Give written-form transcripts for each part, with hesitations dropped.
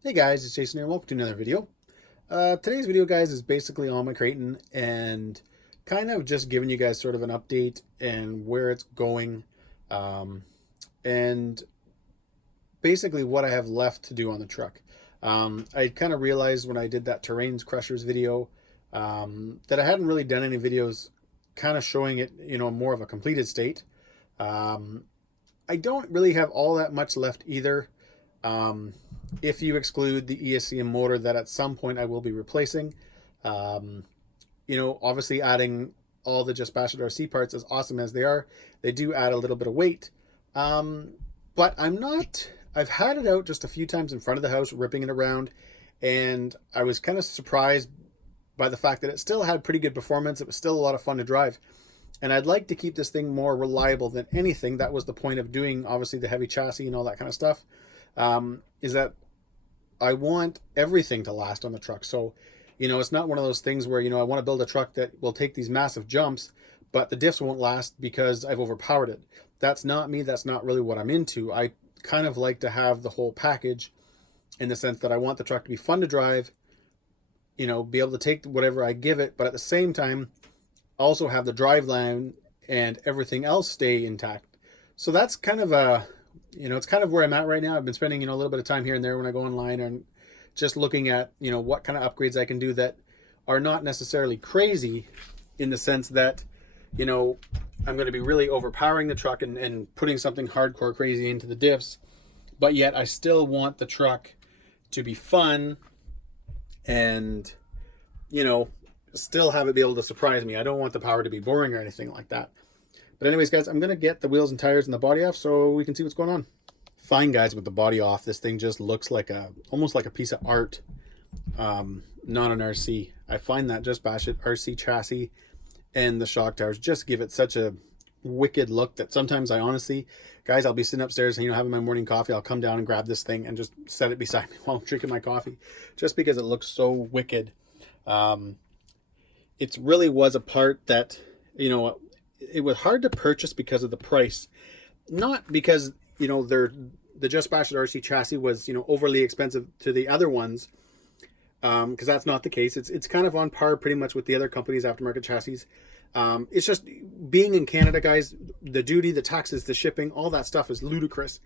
Hey guys, it's Jason here. Welcome to another video. Today's video, guys, is basically Arrma Kraton and kind of just giving you guys sort of an update and where it's going, um, and basically what I have left to do on the truck. I kind of realized when I did that Terrains Crushers video that I hadn't really done any videos kind of showing it, more of a completed state. Um, I don't really have all that much left either. Um, if you exclude the ESCM motor that at some point I will be replacing. Um, obviously adding all the Just Bash It RC parts, as awesome as they are, they do add a little bit of weight. Um, but I've had it out just a few times in front of the house, ripping it around, and I was kind of surprised by the fact that it still had pretty good performance. It was still a lot of fun to drive. And I'd like to keep this thing more reliable than anything. That was the point of doing, obviously, the heavy chassis and all that kind of stuff. Is that I want everything to last on the truck. So, it's not one of those things where, I want to build a truck that will take these massive jumps, but the diffs won't last because I've overpowered it. That's not me. That's not really what I'm into. I kind of like to have the whole package in the sense that I want the truck to be fun to drive, be able to take whatever I give it, but at the same time, also have the driveline and everything else stay intact. So that's kind of it's kind of where I'm at right now. I've been spending, a little bit of time here and there when I go online and just looking at, what kind of upgrades I can do that are not necessarily crazy in the sense that, I'm going to be really overpowering the truck and putting something hardcore crazy into the diffs, but yet I still want the truck to be fun and, still have it be able to surprise me. I don't want the power to be boring or anything like that. But anyways, guys, I'm going to get the wheels and tires and the body off so we can see what's going on. Fine, guys, with the body off, this thing just looks like almost like a piece of art, not an RC. I find that Just Bash It RC chassis and the shock towers just give it such a wicked look that sometimes I honestly, guys, I'll be sitting upstairs and, having my morning coffee. I'll come down and grab this thing and just set it beside me while I'm drinking my coffee just because it looks so wicked. It really was a part that, it was hard to purchase because of the price. Not because, the Just Bash It RC chassis was, overly expensive to the other ones, because that's not the case. It's kind of on par pretty much with the other companies' aftermarket chassis. It's just being in Canada, guys, the duty, the taxes, the shipping, all that stuff is ludicrous.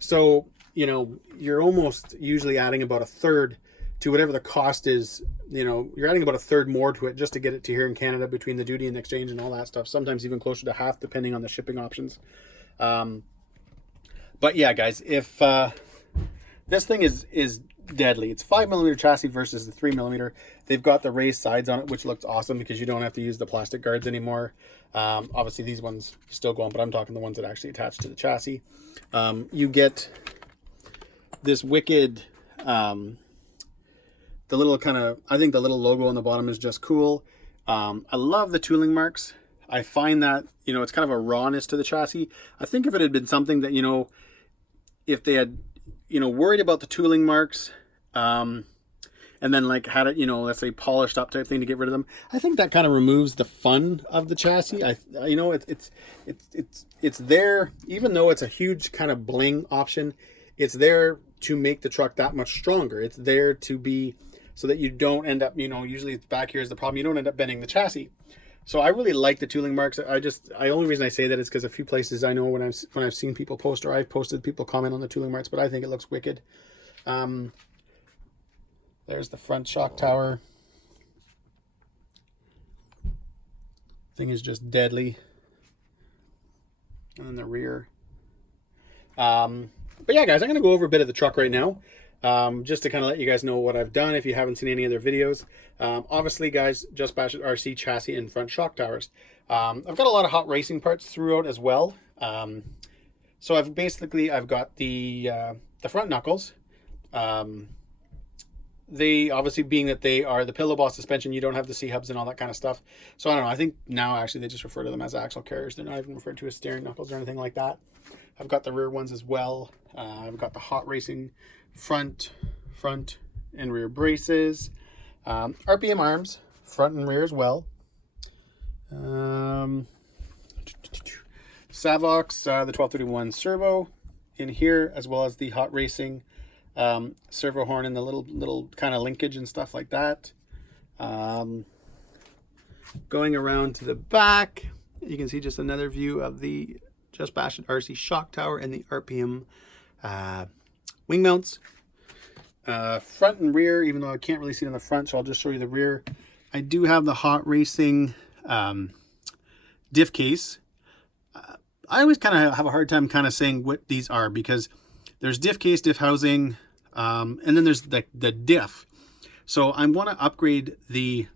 So, you're almost usually adding about a third to whatever the cost is. You're adding about a third more to it just to get it to here in Canada between the duty and exchange and all that stuff. Sometimes even closer to half, depending on the shipping options. But yeah, guys, if this thing is deadly. It's 5mm chassis versus the 3mm. They've got the raised sides on it, which looks awesome because you don't have to use the plastic guards anymore. Obviously, these ones still go on, but I'm talking the ones that actually attach to the chassis. You get this wicked, the little kind of, I think the little logo on the bottom is just cool. I love the tooling marks. I find that, it's kind of a rawness to the chassis. I think if it had been something that, if they had, worried about the tooling marks, and then like had it, let's say polished up type thing to get rid of them, I think that kind of removes the fun of the chassis. It's there, even though it's a huge kind of bling option, it's there to make the truck that much stronger. It's there to be so that you don't end up, usually it's back here is the problem. You don't end up bending the chassis. So I really like the tooling marks. I only reason I say that is because a few places I know when I've seen people post or I've posted, people comment on the tooling marks, but I think it looks wicked. There's the front shock tower. Thing is just deadly. And then the rear. But yeah, guys, I'm going to go over a bit of the truck right now. Just to kind of let you guys know what I've done if you haven't seen any other videos. Obviously, guys, Just Bash It RC chassis and front shock towers. I've got a lot of hot racing parts throughout as well. So I've got the front knuckles. They obviously, being that they are the pillow boss suspension, you don't have the C-hubs and all that kind of stuff. So I don't know, I think now actually they just refer to them as axle carriers. They're not even referred to as steering knuckles or anything like that. I've got the rear ones as well. I've got the hot racing front and rear braces. RPM arms, front and rear as well. Savox, the 1231 servo in here, as well as the hot racing servo horn and the little kind of linkage and stuff like that. Going around to the back, you can see just another view of the Just Bash It RC shock tower and the RPM wing mounts. Front and rear, even though I can't really see it on the front, so I'll just show you the rear. I do have the Hot Racing diff case. I always kind of have a hard time kind of saying what these are, because there's diff case, diff housing, and then there's the diff. So I want to upgrade the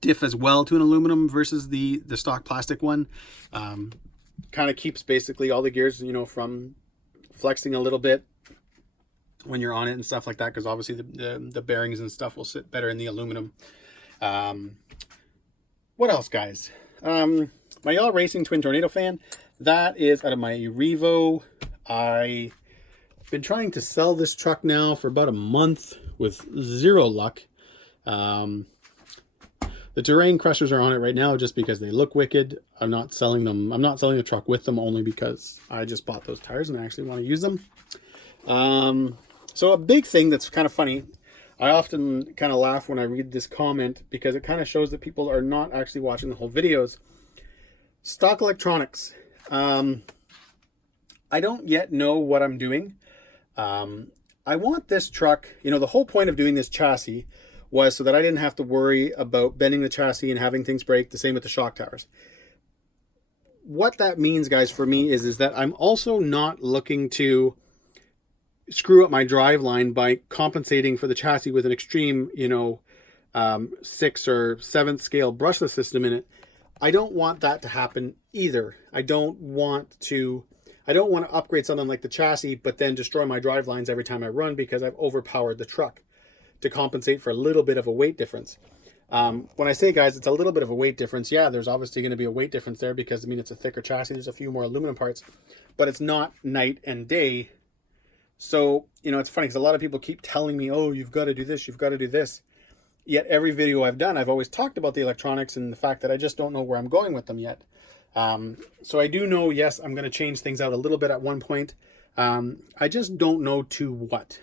diff as well to an aluminum versus the stock plastic one. Kind of keeps basically all the gears, you know, from flexing a little bit when you're on it and stuff like that, because obviously the bearings and stuff will sit better in the aluminum. What else, guys? My Yellow Racing Twin Tornado fan, that is out of my E-Revo. I've been trying to sell this truck now for about a month with zero luck. The terrain crushers are on it right now just because they look wicked. I'm not selling them. I'm not selling the truck with them, only because I just bought those tires and I actually want to use them. So a big thing that's kind of funny, I often kind of laugh when I read this comment because it kind of shows that people are not actually watching the whole videos. Stock electronics. I don't yet know what I'm doing. I want this truck, you know, the whole point of doing this chassis was so that I didn't have to worry about bending the chassis and having things break. The same with the shock towers. What that means, guys, for me is that I'm also not looking to screw up my drive line by compensating for the chassis with an extreme, you know, 6th or 7th scale brushless system in it. I don't want that to happen either. I don't want to upgrade something like the chassis, but then destroy my drive lines every time I run because I've overpowered the truck to compensate for a little bit of a weight difference. When I say, guys, it's a little bit of a weight difference, yeah, there's obviously going to be a weight difference there because, I mean, it's a thicker chassis. There's a few more aluminum parts, but it's not night and day. So, you know, it's funny because a lot of people keep telling me, oh, you've got to do this, you've got to do this. Yet every video I've done, I've always talked about the electronics and the fact that I just don't know where I'm going with them yet. So I do know, yes, I'm going to change things out a little bit at one point. I just don't know to what.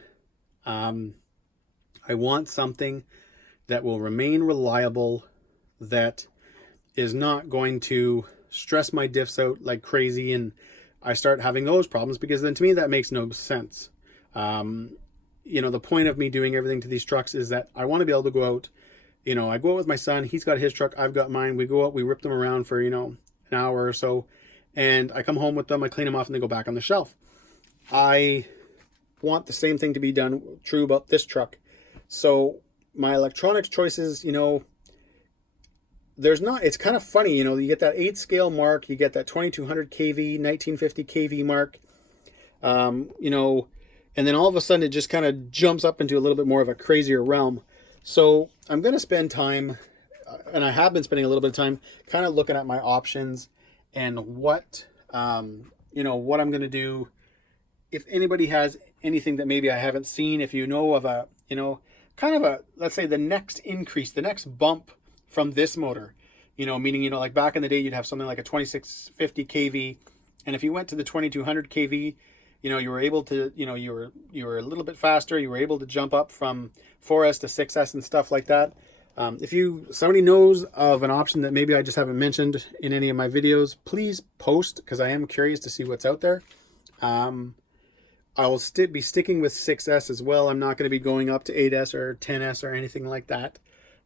I want something that will remain reliable, that is not going to stress my diffs out like crazy and I start having those problems, because then to me that makes no sense. You know, the point of me doing everything to these trucks is that I want to be able to go out. You know, I go out with my son, he's got his truck, I've got mine. We go out, we rip them around for, you know, an hour or so, and I come home with them, I clean them off and they go back on the shelf. I want the same thing to be done true about this truck. So my electronics choices, you know, it's kind of funny, you know, you get that 8 scale mark, you get that 2200 kV, 1950 kV mark, you know, and then all of a sudden it just kind of jumps up into a little bit more of a crazier realm. So I'm going to spend time, and I have been spending a little bit of time kind of looking at my options and what, you know, what I'm going to do. If anybody has anything that maybe I haven't seen, if you know of a, you know, kind of a, let's say the next increase, the next bump from this motor, you know, meaning, you know, like back in the day, you'd have something like a 2650 kV. And if you went to the 2200 kV, you know, you were able to, you know, you were a little bit faster. You were able to jump up from 4S to 6S and stuff like that. If somebody knows of an option that maybe I just haven't mentioned in any of my videos, please post, because I am curious to see what's out there. I will be sticking with 6S as well. I'm not going to be going up to 8S or 10S or anything like that.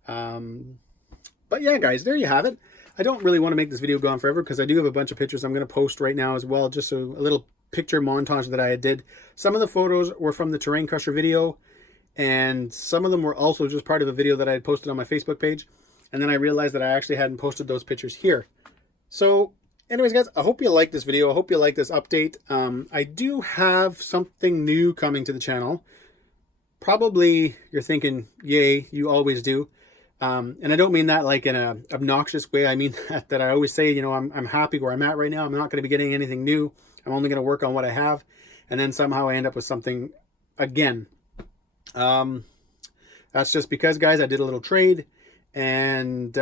But yeah, guys, there you have it. I don't really want to make this video go on forever because I do have a bunch of pictures I'm going to post right now as well. Just a little picture montage that I did. Some of the photos were from the Terrain Crusher video, and some of them were also just part of a video that I had posted on my Facebook page. And then I realized that I actually hadn't posted those pictures here. So anyways, guys, I hope you like this video. I hope you like this update. I do have something new coming to the channel. Probably you're thinking, yay, you always do. And I don't mean that like in an obnoxious way. I mean that I always say, you know, I'm happy where I'm at right now. I'm not going to be getting anything new. I'm only going to work on what I have. And then somehow I end up with something again. That's just because, guys, I did a little trade. And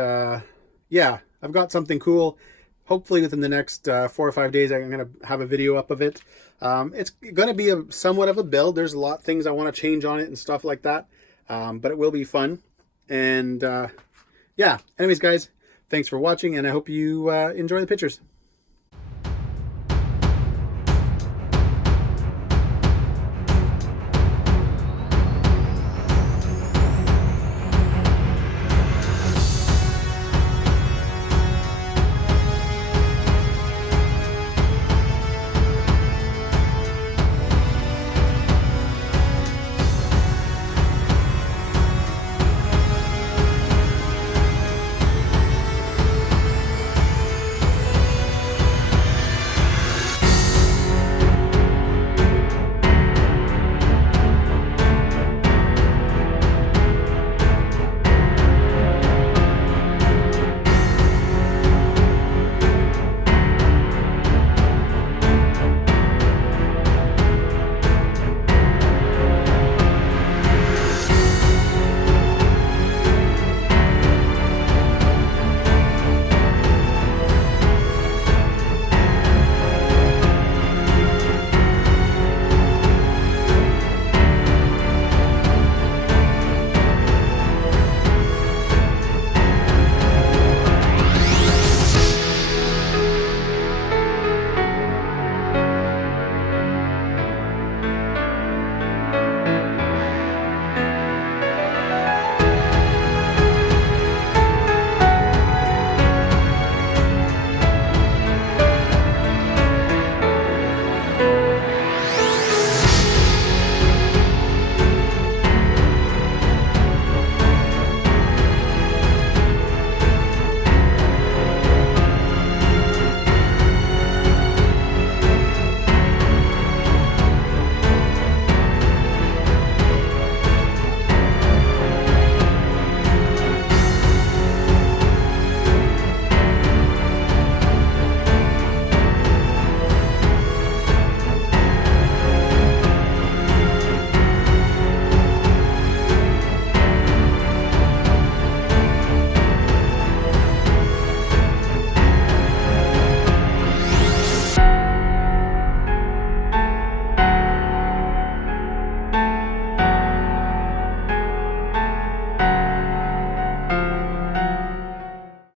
yeah, I've got something cool. hopefully within the next 4 or 5 days, I'm going to have a video up of it. It's going to be somewhat of a build. There's a lot of things I want to change on it and stuff like that. But it will be fun. And yeah, anyways, guys, thanks for watching, and I hope you enjoy the pictures.